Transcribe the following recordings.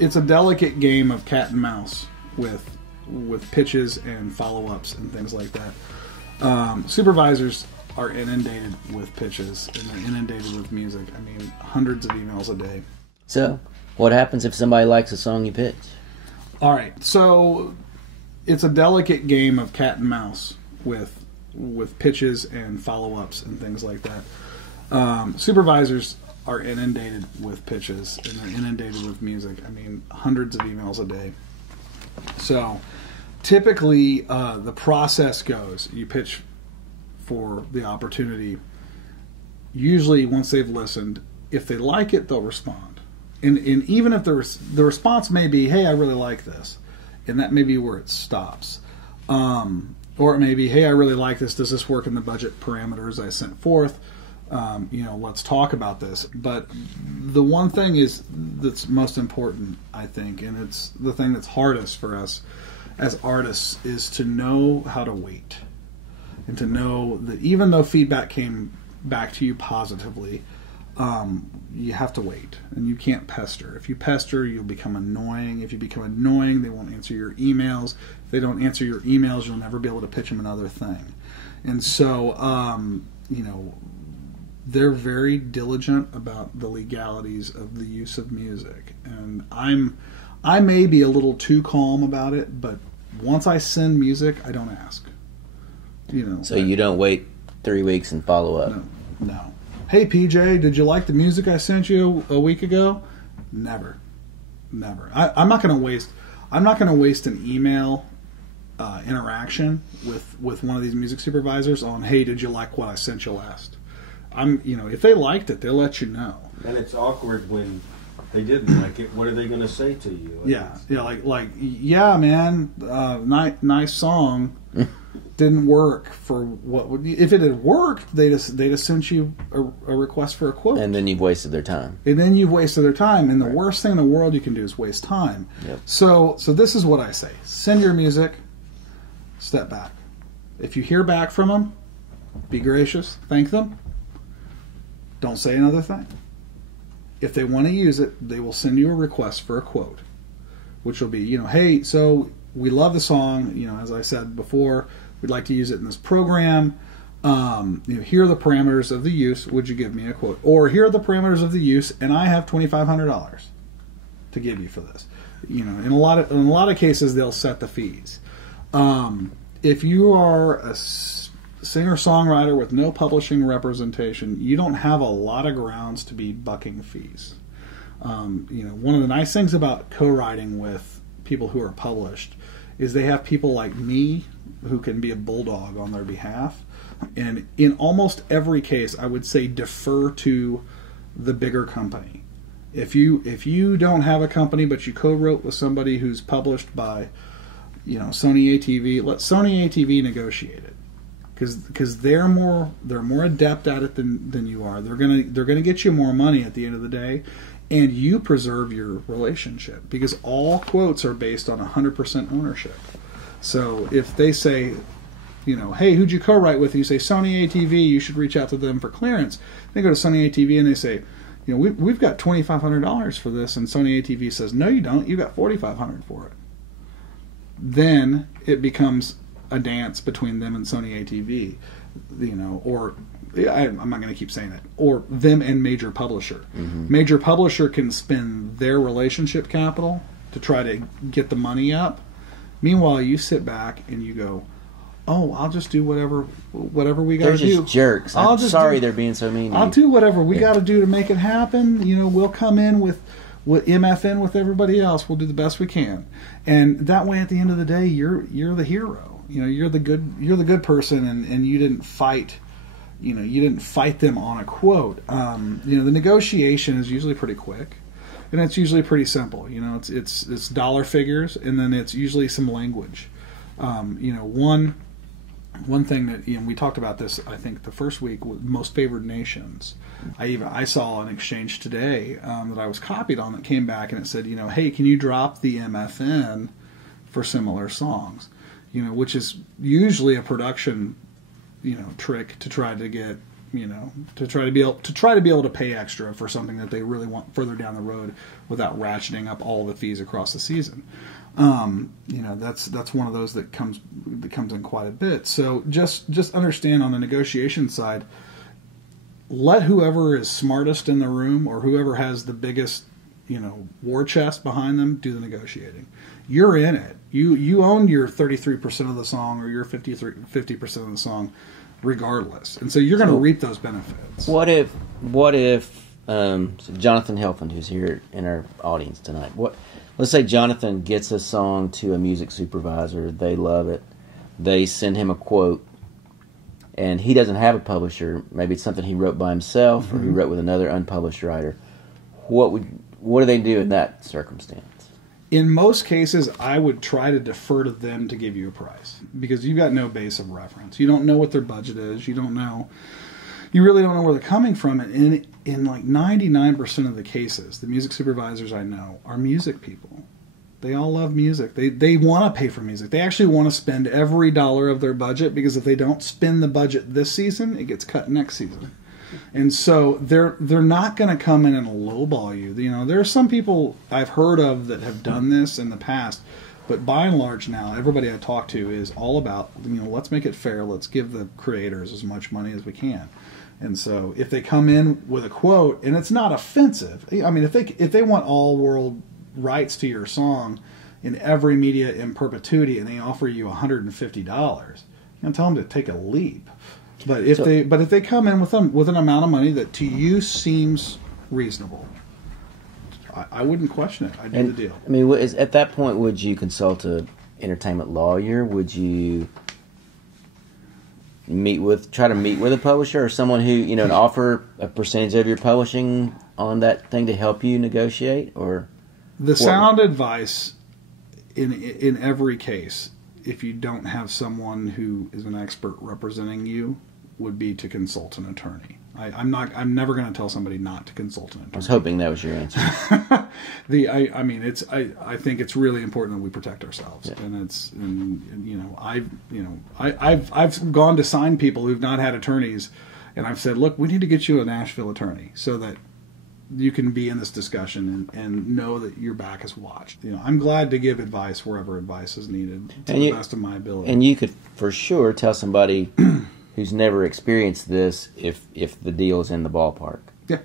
it's a delicate game of cat and mouse with pitches and follow-ups and things like that. Supervisors are inundated with pitches and they're inundated with music. I mean, hundreds of emails a day. So, what happens if somebody likes a song you pitch? All right, so it's a delicate game of cat and mouse with pitches and follow-ups and things like that. Supervisors are inundated with pitches and they're inundated with music. I mean, hundreds of emails a day. So typically the process goes, you pitch for the opportunity. Usually once they've listened, if they like it, they'll respond. And even if the response may be, hey, I really like this, and that may be where it stops. Or it may be, hey, I really like this. Does this work in the budget parameters I sent forth? Let's talk about this. But the one thing that's most important, I think, and it's the thing that's hardest for us as artists, is to know how to wait. And to know that even though feedback came back to you positively, you have to wait. And you can't pester. If you pester, you'll become annoying. If you become annoying, they won't answer your emails. If they don't answer your emails, you'll never be able to pitch them another thing. And so, they're very diligent about the legalities of the use of music. And I may be a little too calm about it, but once I send music, I don't ask. So you don't wait 3 weeks and follow up? No. Hey, PJ, did you like the music I sent you a week ago? Never. I'm not going to waste an email interaction with one of these music supervisors on, hey, did you like what I sent you last? If they liked it, they'll let you know. And it's awkward when they didn't like it. What are they going to say to you? Yeah, man, nice song. Didn't work for what? If it had worked, they'd have sent you a request for a quote. And then you've wasted their time. And the worst thing in the world you can do is waste time. Yep. So this is what I say: send your music, step back. If you hear back from them, be gracious, thank them. Don't say another thing. If they want to use it, they will send you a request for a quote, which will be, hey, so we love the song. As I said before, we'd like to use it in this program. Here are the parameters of the use. Would you give me a quote? Or here are the parameters of the use, and I have $2,500 to give you for this. In a lot of cases, they'll set the fees. If you are a singer-songwriter with no publishing representation, you don't have a lot of grounds to be bucking fees. One of the nice things about co-writing with people who are published is they have people like me who can be a bulldog on their behalf. And in almost every case, I would say defer to the bigger company. If you don't have a company but you co-wrote with somebody who's published by Sony ATV, let Sony ATV negotiate it. Because they're more adept at it than you are. They're gonna get you more money at the end of the day, and you preserve your relationship because all quotes are based on 100% ownership. So if they say, hey, who'd you co-write with? You say Sony ATV. You should reach out to them for clearance. They go to Sony ATV and they say, we've got $2,500 for this, and Sony ATV says, no, you don't. You got $4,500 for it. Then it becomes a dance between them and Sony ATV, or I'm not going to keep saying it, or them and major publisher. Mm-hmm. Major publisher can spend their relationship capital to try to get the money up. Meanwhile, you sit back and you go, oh, I'll just do whatever we got to do. They're just jerks. I'm sorry they're being so mean to you. I'll do whatever we got to do to make it happen. We'll come in with MFN with everybody else. We'll do the best we can. And that way, at the end of the day, you're the hero. You're the good person, and you didn't fight. You didn't fight them on a quote. The negotiation is usually pretty quick, and it's usually pretty simple. It's dollar figures, and then it's usually some language. One thing that we talked about this, I think the first week, with most favored nations. I saw an exchange today that I was copied on that came back, and it said, hey, can you drop the MFN for similar songs? Which is usually a production, trick to try to get you know, to try to be able to pay extra for something that they really want further down the road without ratcheting up all the fees across the season. You know, that's one of those that comes in quite a bit. So just understand on the negotiation side, let whoever is smartest in the room or whoever has the biggest, you know, war chest behind them do the negotiating. You're in it. You own your 33% of the song or your 50% of the song, regardless, and so you're going to reap those benefits. What if so Jonathan Helfand, who's here in our audience tonight, let's say Jonathan gets a song to a music supervisor, they love it, they send him a quote, and he doesn't have a publisher. Maybe it's something he wrote by himself, or he wrote with another unpublished writer. What do they do in that circumstance? In most cases, I would try to defer to them to give you a price, because you've got no base of reference. You don't know what their budget is. You really don't know where they're coming from. And in like 99% of the cases, the music supervisors I know are music people. They all love music. They want to pay for music. They actually want to spend every dollar of their budget, because if they don't spend the budget this season, it gets cut next season. And so they're not going to come in and lowball you. You know, there are some people I've heard of that have done this in the past, but by and large now, everybody I talk to is all about, you know, let's make it fair. Let's give the creators as much money as we can. And so if they come in with a quote and it's not offensive, I mean, if they want all world rights to your song in every media in perpetuity and they offer you $150, you know, tell them to take a leap. But if they come in with an amount of money that to you seems reasonable, I wouldn't question it. I'd do the deal. I mean, at that point, would you consult an entertainment lawyer? Would you try to meet with a publisher or someone who, you know, and offer a percentage of your publishing on that thing to help you negotiate? Or the sound advice in every case, if you don't have someone who is an expert representing you, would be to consult an attorney. I'm never going to tell somebody not to consult an attorney. I was hoping that was your answer. I think it's really important that we protect ourselves, yeah. I've gone to sign people who've not had attorneys, and I've said, look, we need to get you a Nashville attorney so that you can be in this discussion and know that your back is watched. You know, I'm glad to give advice wherever advice is needed to the best of my ability. And you could for sure tell somebody who's never experienced this if the deal is in the ballpark. Yeah.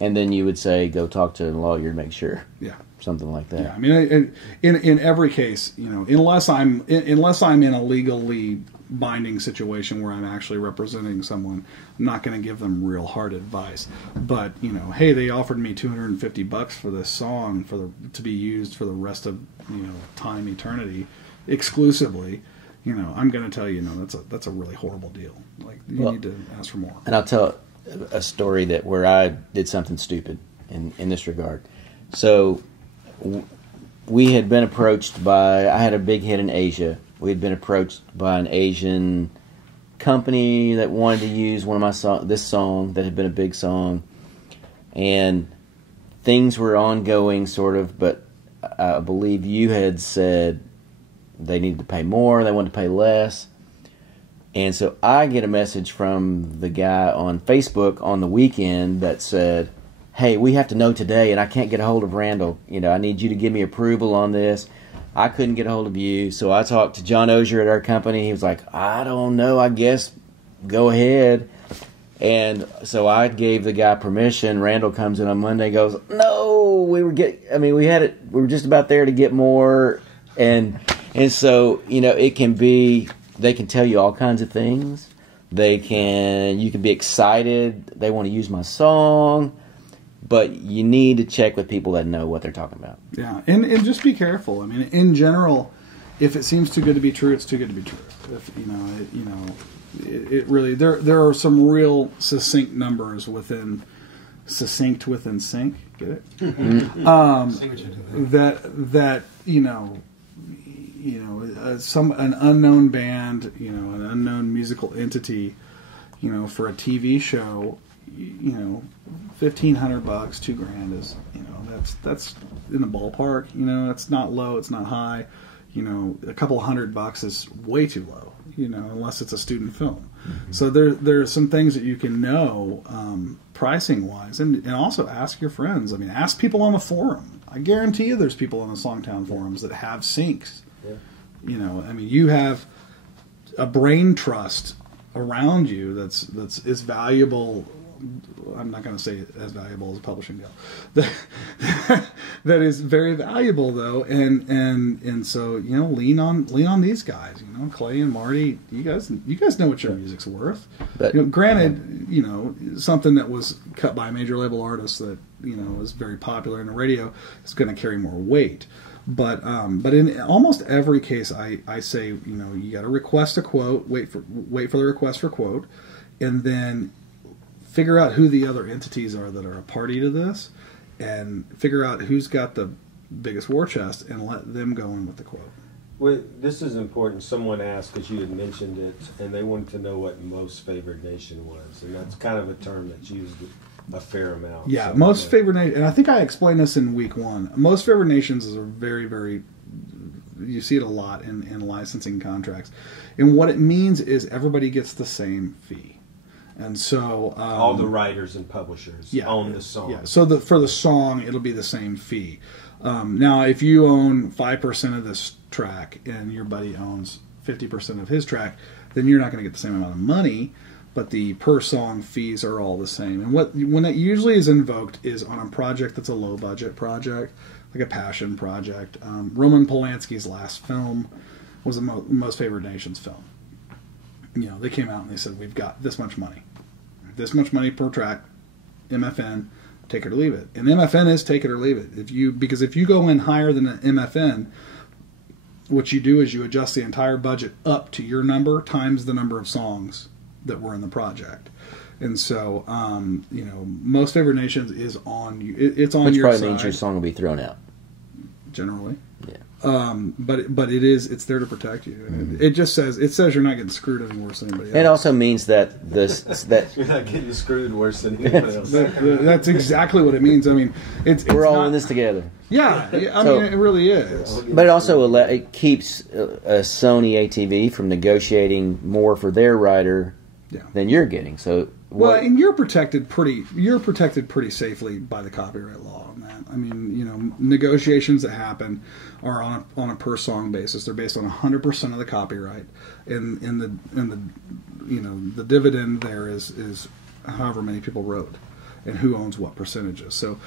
And then you would say, go talk to a lawyer to make sure. Yeah. Something like that. Yeah. I mean, in every case, you know, unless I'm in a legally binding situation where I'm actually representing someone, I'm not going to give them real hard advice. But, you know, hey, they offered me $250 for this song to be used for the rest of, you know, time, eternity, exclusively. You know, I'm going to tell you, no, that's a really horrible deal. Like, you need to ask for more. And I'll tell a story where I did something stupid in this regard. So we had been approached by, I had a big hit in Asia. We had been approached by an Asian company that wanted to use one of this song that had been a big song. And things were ongoing, sort of, but I believe you had said they needed to pay more, they wanted to pay less. And so I get a message from the guy on Facebook on the weekend that said, hey, we have to know today, and I can't get a hold of Randall. You know, I need you to give me approval on this. I couldn't get a hold of you. So I talked to John Ozier at our company. He was like, I don't know, I guess go ahead. And so I gave the guy permission. Randall comes in on Monday, goes, no, we were just about there to get more. And so, you know, it can be, they can tell you all kinds of things. You can be excited. They want to use my song. But you need to check with people that know what they're talking about. Yeah, and just be careful. I mean, in general, if it seems too good to be true, it's too good to be true. If it really, there are some real succinct numbers within sync. Get it? That an unknown band, you know, an unknown musical entity, you know, for a TV show, you know, $1,500, $2,000 is, you know, that's in the ballpark. You know, it's not low, it's not high. a couple $100 is way too low, unless it's a student film. So there are some things that you can know pricing wise, and also ask your friends. I mean, ask people on the forum. I guarantee you there's people on the SongTown forums that have syncs. Yeah. I mean, you have a brain trust around you that's as valuable. I'm not going to say as valuable as a publishing deal. That is very valuable though, and so lean on these guys. Clay and Marty. You guys know what your music's worth. But granted, something that was cut by a major label artist that is very popular in the radio is going to carry more weight. But in almost every case, I say you got to request a quote, wait for the request for quote, and then figure out who the other entities are that are a party to this, and figure out who's got the biggest war chest, and let them go in with the quote. Well, this is important. Someone asked, because you had mentioned it, and they wanted to know what most favored nation was, and that's kind of a term that's used a fair amount. Yeah, most favored nation, and I think I explained this in week 1. Most favored nations is a very, very, you see it a lot in licensing contracts, and what it means is everybody gets the same fee. And so all the writers and publishers own the song. Yeah. So for the song, it'll be the same fee. Now, if you own 5% of this track and your buddy owns 50% of his track, then you're not going to get the same amount of money. But the per song fees are all the same. And when that usually is invoked is on a project that's a low budget project, like a passion project. Roman Polanski's last film was the Most Favored Nations film. They came out and they said, we've got this much money per track, MFN, take it or leave it. And MFN is take it or leave it. Because if you go in higher than an MFN, what you do is you adjust the entire budget up to your number times the number of songs that were in the project. And so, Most Favored Nations is on you. It's on your side. Which probably means your song will be thrown out. Generally. Yeah. But it's there to protect you. Mm-hmm. It says you're not getting screwed any worse than anybody else. It also means that you're not getting screwed worse than anybody else. That's exactly what it means. I mean, we're all in this together. Yeah, I mean, it really is. But it also it keeps a Sony ATV from negotiating more for their writer than you're getting. So and you're protected pretty safely by the copyright law on that. I mean, negotiations that happen are on a per song basis. They're based on 100% of the copyright, and the dividend there is however many people wrote and who owns what percentages. So,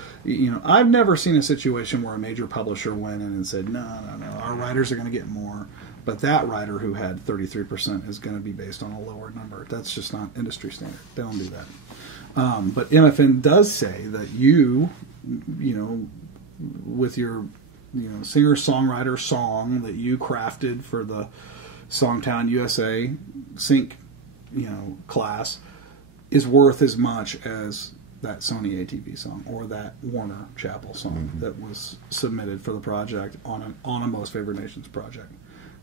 I've never seen a situation where a major publisher went in and said, no, our writers are going to get more, but that writer who had 33% is going to be based on a lower number. That's just not industry standard. They don't do that. But MFN does say that with your singer-songwriter song that you crafted for the SongTown USA sync class is worth as much as that Sony ATV song or that Warner Chappell song that was submitted for the project on a Most Favored Nations project.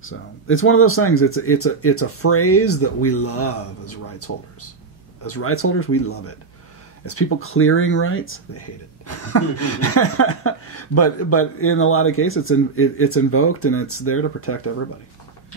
So it's one of those things. It's a phrase that we love as rights holders. As rights holders, we love it. As people clearing rights, they hate it. but in a lot of cases, it's invoked and it's there to protect everybody.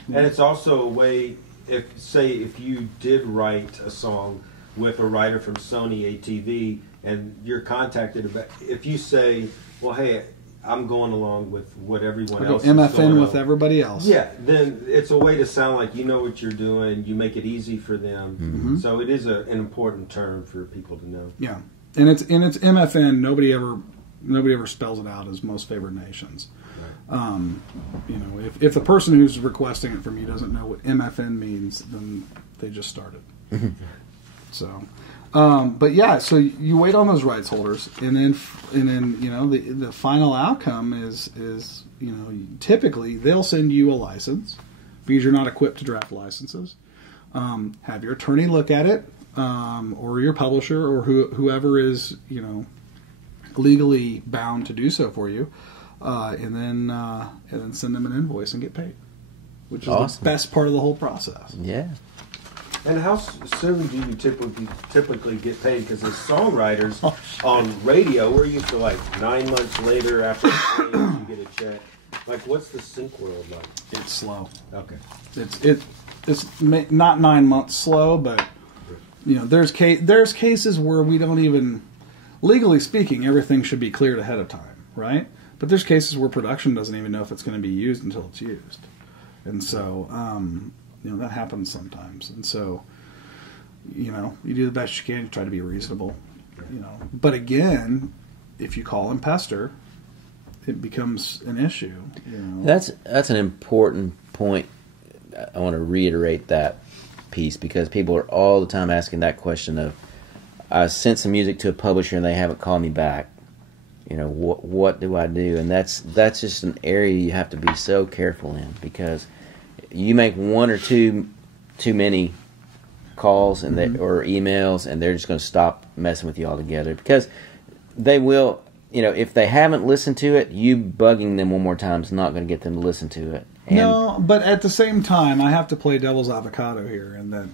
And it's also a way, if you did write a song with a writer from Sony ATV and you're contacted about, if you say, well, hey, I'm going along with what everyone else is MFN going with on. Everybody else. Yeah, then it's a way to sound like you know what you're doing. You make it easy for them. Mm-hmm. So it is an important term for people to know. Yeah, and it's MFN. Nobody ever spells it out as Most Favored Nations. Right. If the person who's requesting it from you doesn't know what MFN means, then they just started. Mm-hmm. So. But yeah, so you wait on those rights holders, and then the final outcome is typically they'll send you a license because you're not equipped to draft licenses. Have your attorney look at it, or your publisher, or whoever is legally bound to do so for you, and then send them an invoice and get paid, which is awesome. The best part of the whole process. Yeah. And how soon do you typically get paid? Because as songwriters on radio, we're used to 9 months later after the you get a check. Like, what's the sync world like? It's slow. Okay. It's not 9 months slow, but there's cases where we don't even, legally speaking, everything should be cleared ahead of time, right? But there's cases where production doesn't even know if it's going to be used until it's used, and so that happens sometimes. And so you do the best you can to try to be reasonable, But again, if you call and pester, it becomes an issue. That's an important point. I want to reiterate that piece because people are all the time asking that question of, I sent some music to a publisher and they haven't called me back. What do I do? And that's just an area you have to be so careful in, because you make one or two too many calls and or emails, and they're just going to stop messing with you altogether, because they will. If they haven't listened to it, you bugging them one more time is not going to get them to listen to it. And no, but at the same time, I have to play devil's avocado here, and that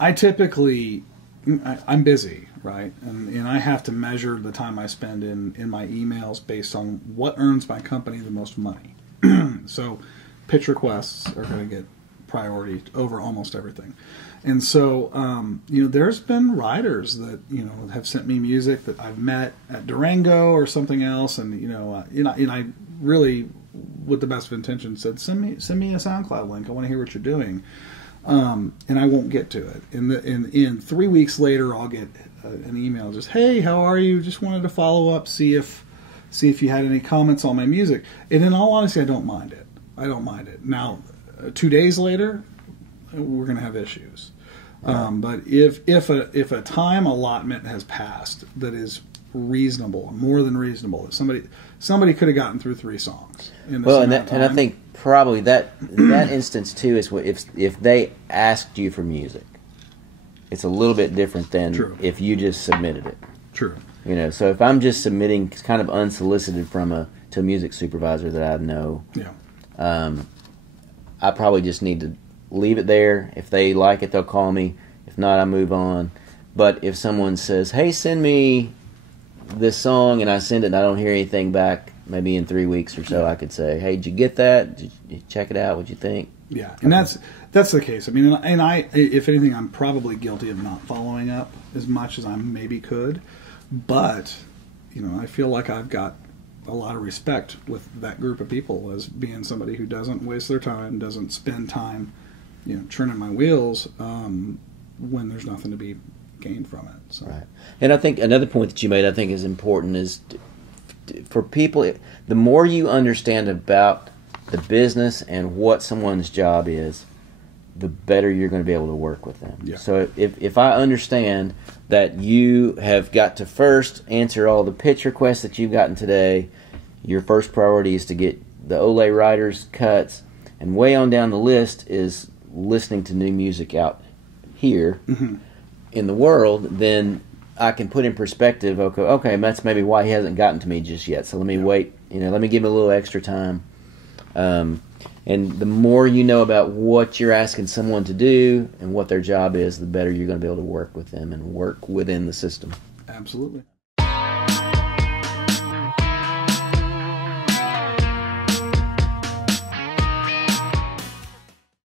I typically, I'm busy, right? And I have to measure the time I spend in my emails based on what earns my company the most money. So pitch requests are going to get priority over almost everything. And so, there's been writers that, have sent me music that I've met at Durango or something else. And, I really, with the best of intentions, said, send me a SoundCloud link. I want to hear what you're doing. And I won't get to it. In 3 weeks later, I'll get an email just, hey, how are you? Just wanted to follow up, see if you had any comments on my music. And in all honesty, I don't mind it. Now, 2 days later, we're going to have issues. But if a time allotment has passed that is reasonable, more than reasonable, somebody could have gotten through 3 songs. And I think probably that instance too is if they asked you for music, it's a little bit different than True. If you just submitted it. True. So if I'm just submitting kind of unsolicited to a music supervisor that I know, I probably just need to leave it there. If they like it, they'll call me. If not, I move on. But if someone says, hey, send me this song, and I send it and I don't hear anything back, maybe in 3 weeks or so, I could say, hey, did you get that? Did you check it out? What'd you think? Yeah, and that's the case. I mean, and I, if anything, I'm probably guilty of not following up as much as I maybe could. But, I feel like I've got a lot of respect with that group of people as being somebody who doesn't waste their time, doesn't spend time, churning my wheels when there's nothing to be gained from it. So. Right. And I think another point that you made, I think, is important is for people, the more you understand about the business and what someone's job is, the better you're going to be able to work with them. Yeah. So if I understand that you have got to first answer all the pitch requests that you've gotten today, your first priority is to get the Ole writers' cuts, and way on down the list is listening to new music out here in the world, then I can put in perspective, okay, that's maybe why he hasn't gotten to me just yet. So let me wait, let me give him a little extra time. And the more you know about what you're asking someone to do and what their job is, the better you're going to be able to work with them and work within the system. Absolutely.